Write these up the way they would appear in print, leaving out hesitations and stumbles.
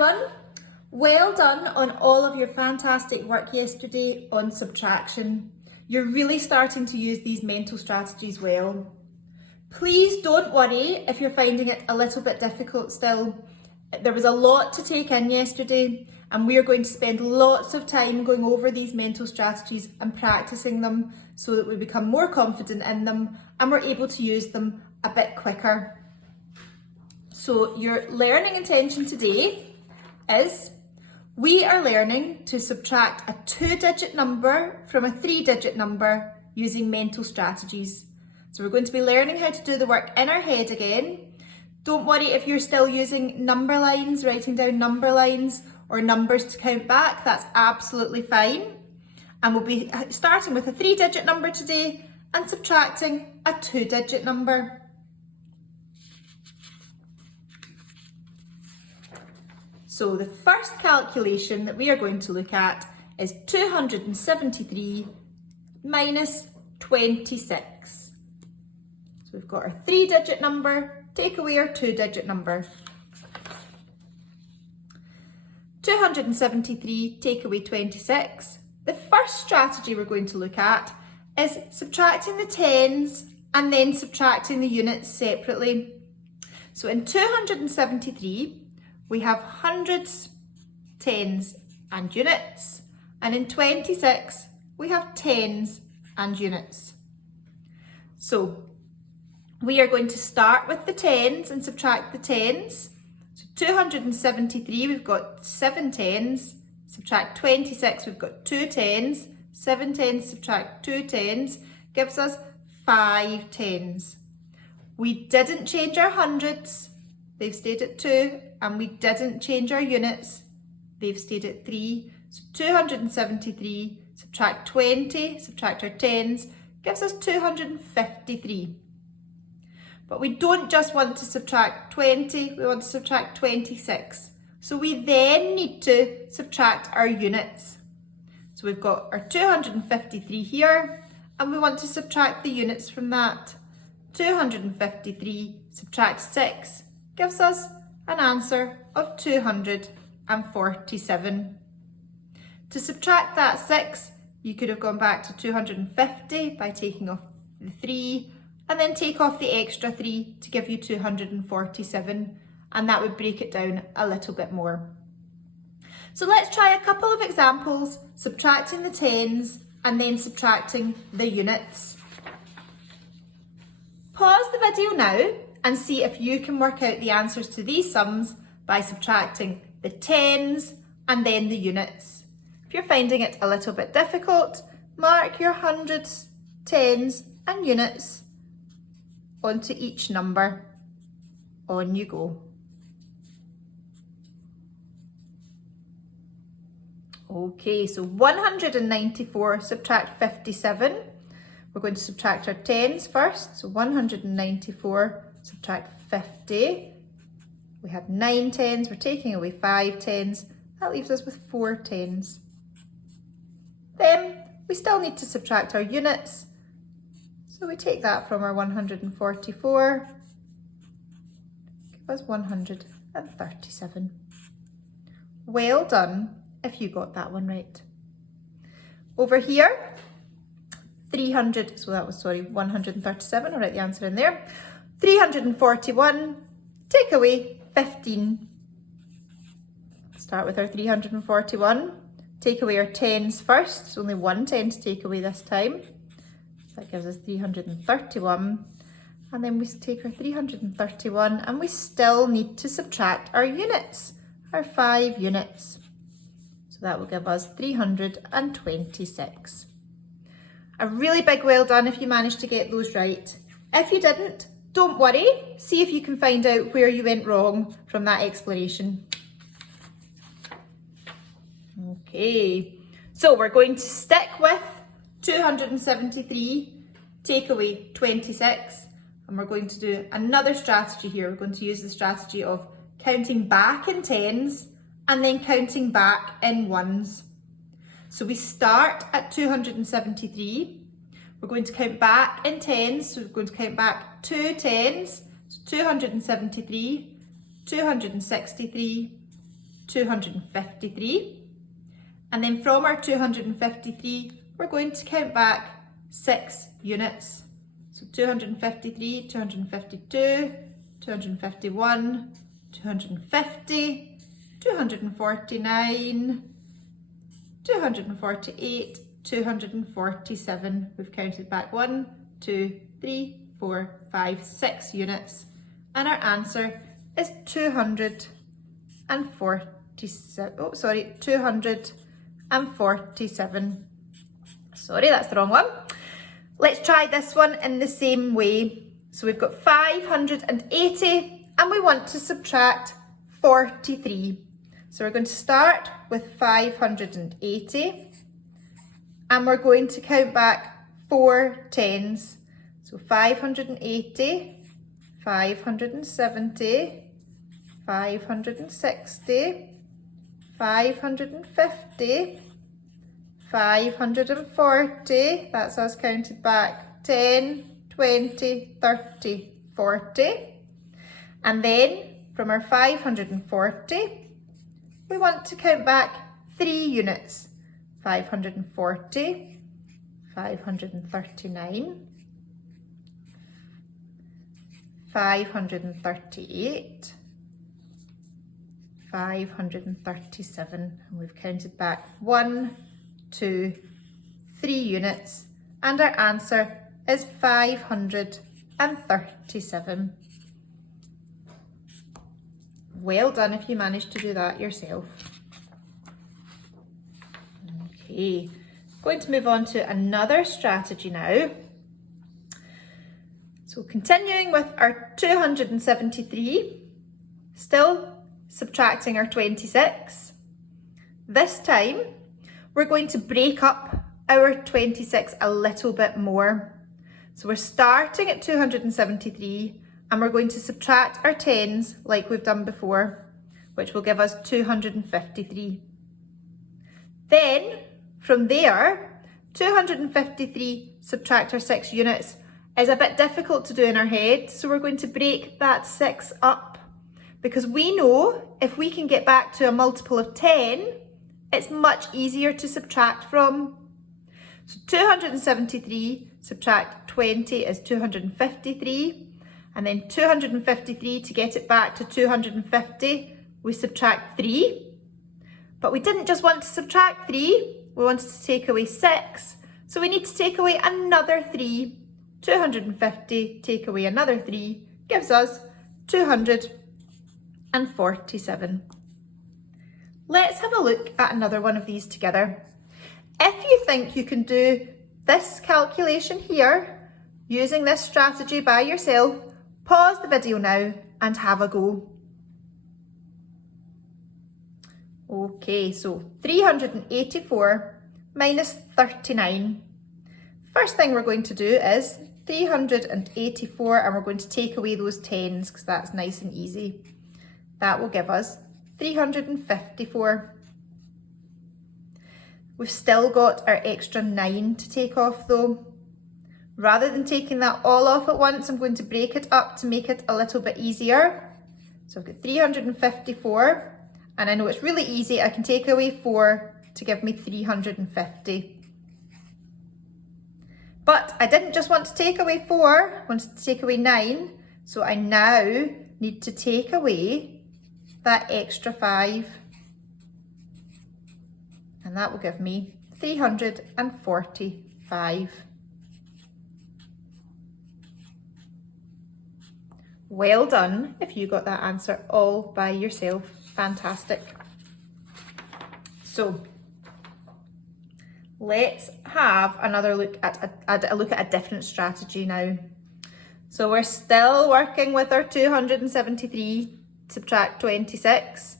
everyone. Well done on all of your fantastic work yesterday on subtraction. You're really starting to use these mental strategies well. Please don't worry if you're finding it a little bit difficult still. There was a lot to take in yesterday, and we are going to spend lots of time going over these mental strategies and practicing them so that we become more confident in them and we're able to use them a bit quicker. So your learning intention today is we are learning to subtract a 2-digit number from a 3-digit number using mental strategies. So we're going to be learning how to do the work in our head again. Don't worry if you're still using number lines, writing down number lines or numbers to count back, that's absolutely fine. And we'll be starting with a 3-digit number today and subtracting a 2-digit number. So the first calculation that we are going to look at is 273 minus 26. So we've got our 3-digit number, take away our 2-digit number. 273 take away 26. The first strategy we're going to look at is subtracting the tens and then subtracting the units separately. So in 273, we have hundreds, tens and units, and in 26 we have tens and units. So we are going to start with the tens and subtract the tens. So 273, we've got 7 tens, subtract 26, we've got 2 tens, 7 tens subtract 2 tens, gives us 5 tens. We didn't change our hundreds, they've stayed at 2, and we didn't change our units, they've stayed at 3. So 273, subtract 20, subtract our tens, gives us 253. But we don't just want to subtract 20, we want to subtract 26. So we then need to subtract our units. So we've got our 253 here, and we want to subtract the units from that. 253 subtract 6 gives us an answer of 247. To subtract that 6, you could have gone back to 250 by taking off the 3 and then take off the extra 3 to give you 247, and that would break it down a little bit more. So let's try a couple of examples subtracting the tens and then subtracting the units. Pause the video now and see if you can work out the answers to these sums by subtracting the tens and then the units. If you're finding it a little bit difficult, mark your hundreds, tens and units onto each number. On you go. Okay, so 194 subtract 57. We're going to subtract our tens first. So 194 subtract 50. We have 9 tens, we're taking away 5 tens. That leaves us with 4 tens. Then we still need to subtract our units. So we take that from our 144, give us 137. Well done if you got that one right. Over here, 137, I'll write the answer in there. 341, take away 15. Start with our 341, take away our tens first. There's only 1 10 to take away this time. So that gives us 331. And then we take our 331 and we still need to subtract our units, our 5 units. So that will give us 326. A really big well done if you managed to get those right. If you didn't, don't worry. See if you can find out where you went wrong from that explanation. Okay, so we're going to stick with 273, take away 26, and we're going to do another strategy here. We're going to use the strategy of counting back in tens and then counting back in ones. So we start at 273. We're going to count back in tens, so we're going to count back 2 tens, so 273, 263, 253. And then from our 253, we're going to count back 6 units. So 253, 252, 251, 250, 249, 248, 247. We've counted back 1, 2, 3, 4, 5, 6 units. And our answer is 247. Oh, sorry, 247. Sorry, that's the wrong one. Let's try this one in the same way. So we've got 580 and we want to subtract 43. So we're going to start with 580 and we're going to count back 4 tens. So 580, 570, 560, 550, 540, that's us counted back 10, 20, 30, 40. And then from our 540, we want to count back 3 units. 540, 539, 538, 537, and we've counted back 1, 2, 3 units, and our answer is 537. Well done if you managed to do that yourself. Okay, going to move on to another strategy now. So continuing with our 273, still subtracting our 26. This time, we're going to break up our 26 a little bit more. So we're starting at 273 and we're going to subtract our tens like we've done before, which will give us 253. Then from there, 253 subtract our 6 units is a bit difficult to do in our head. So we're going to break that 6 up because we know if we can get back to a multiple of 10, it's much easier to subtract from. So 273 subtract 20 is 253, and then 253 to get it back to 250, we subtract 3. But we didn't just want to subtract 3, we wanted to take away 6. So we need to take away another 3. 250 take away another 3 gives us 247. Let's have a look at another one of these together. If you think you can do this calculation here, using this strategy by yourself, pause the video now and have a go. Okay, so 384 minus 39. First thing we're going to do is 384 and we're going to take away those tens because that's nice and easy. That will give us 354. We've still got our extra 9 to take off though. Rather than taking that all off at once, I'm going to break it up to make it a little bit easier. So I've got 354, and I know it's really easy. I can take away 4 to give me 350. But I didn't just want to take away 4, I wanted to take away 9. So I now need to take away that extra 5. And that will give me 345. Well done if you got that answer all by yourself. Fantastic. So let's have another look at a different strategy now. So we're still working with our 273 subtract 26.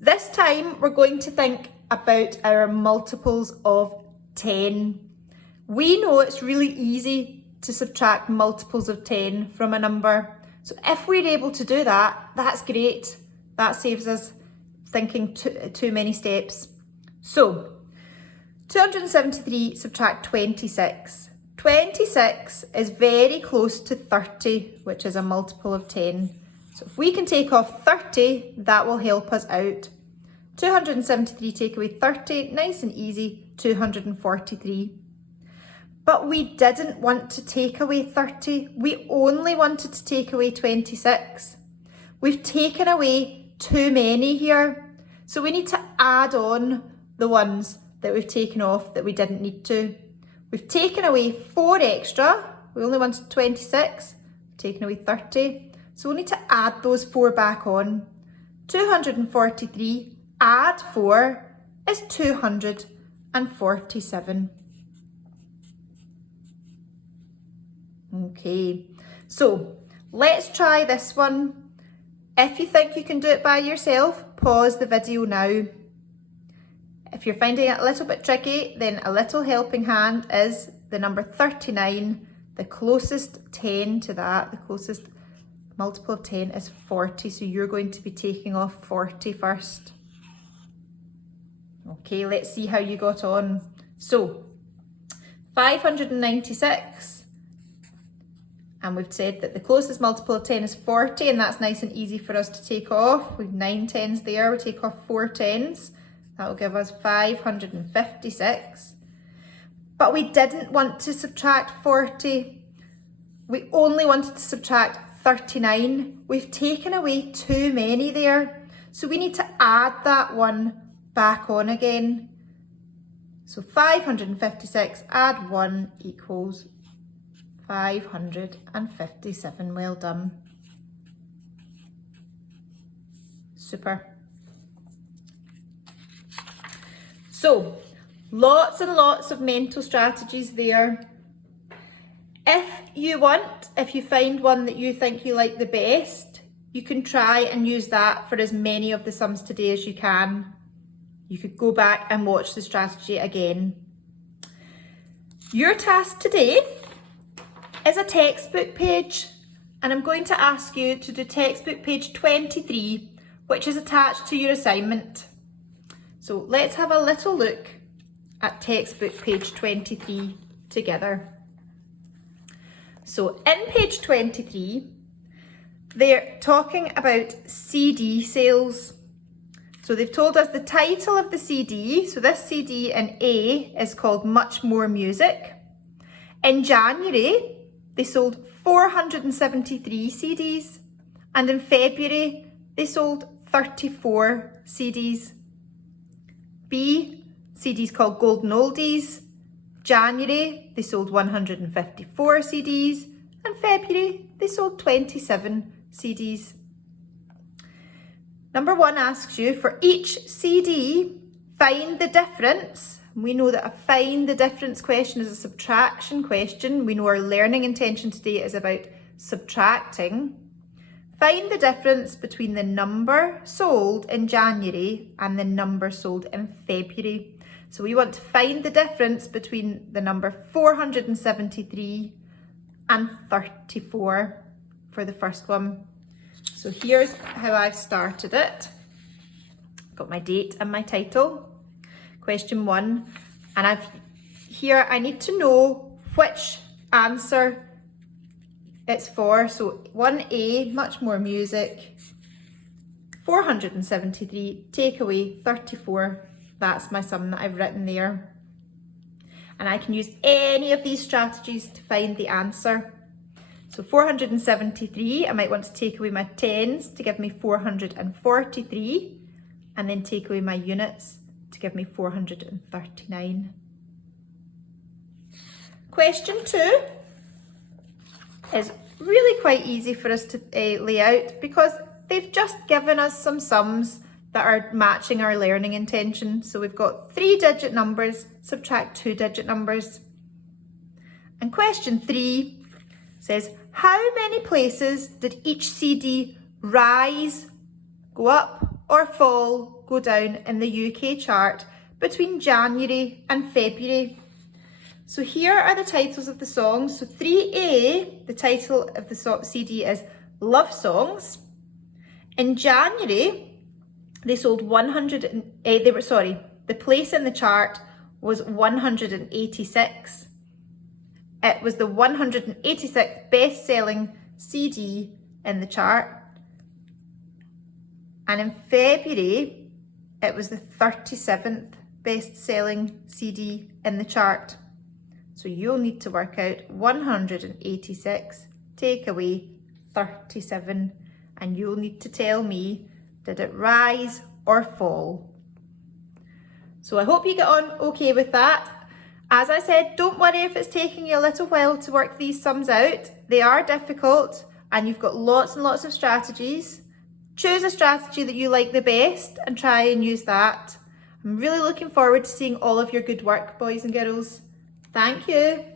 This time we're going to think about our multiples of 10. We know it's really easy to subtract multiples of 10 from a number. So if we're able to do that, that's great. That saves us thinking too many steps. So 273 subtract 26. 26 is very close to 30, which is a multiple of 10. So if we can take off 30, that will help us out. 273 take away 30, nice and easy, 243. But we didn't want to take away 30. We only wanted to take away 26. We've taken away too many here. So we need to add on the ones that we've taken off that we didn't need to. We've taken away 4 extra. We only wanted 26, taken away 30. So we'll need to add those 4 back on. 243 add 4 is 247. Okay, so let's try this one. If you think you can do it by yourself, pause the video now. If you're finding it a little bit tricky, then a little helping hand is the number 39. The closest 10 to that, the closest multiple of 10 is 40. So you're going to be taking off 40 first. Okay, let's see how you got on. So 596. And we've said that the closest multiple of 10 is 40, and that's nice and easy for us to take off. We've 9 tens there, we take off 4 tens. That will give us 556. But we didn't want to subtract 40. We only wanted to subtract 39. We've taken away too many there. So we need to add that one back on again. So 556 add 1 equals 557. Well done. Super. So, lots and lots of mental strategies there. If you find one that you think you like the best, you can try and use that for as many of the sums today as you can. You could go back and watch the strategy again. Your task today is a textbook page, and I'm going to ask you to do textbook page 23, which is attached to your assignment. So let's have a little look at textbook page 23 together. So in page 23, they're talking about CD sales. So they've told us the title of the CD. So this CD in A is called Much More Music. In January, they sold 473 CDs, and in February, they sold 34 CDs. B, CDs called Golden Oldies. January, they sold 154 CDs, and February, they sold 27 CDs. Number 1 asks you, for each CD, find the difference. We know that a find the difference question is a subtraction question. We know our learning intention today is about subtracting. Find the difference between the number sold in January and the number sold in February. So we want to find the difference between the number 473 and 34 for the first one. So here's how I've started it. Got my date and my title. Question 1, and I need to know which answer it's for. So 1A, Much More Music, 473, take away 34. That's my sum that I've written there. And I can use any of these strategies to find the answer. So 473, I might want to take away my tens to give me 443, and then take away my units to give me 439. Question 2 is really quite easy for us to lay out, because they've just given us some sums that are matching our learning intention. So we've got 3-digit numbers, subtract 2-digit numbers. And question 3 says, how many places did each CD rise, go up, or fall, go down in the UK chart between January and February? So here are the titles of the songs. So 3A, the title of the CD is Love Songs. In January, they sold the place in the chart was 186. It was the 186th best-selling CD in the chart. And in February, it was the 37th best-selling CD in the chart. So you'll need to work out 186, take away 37, and you'll need to tell me, did it rise or fall? So I hope you get on okay with that. As I said, don't worry if it's taking you a little while to work these sums out. They are difficult and you've got lots and lots of strategies. Choose a strategy that you like the best and try and use that. I'm really looking forward to seeing all of your good work, boys and girls. Thank you.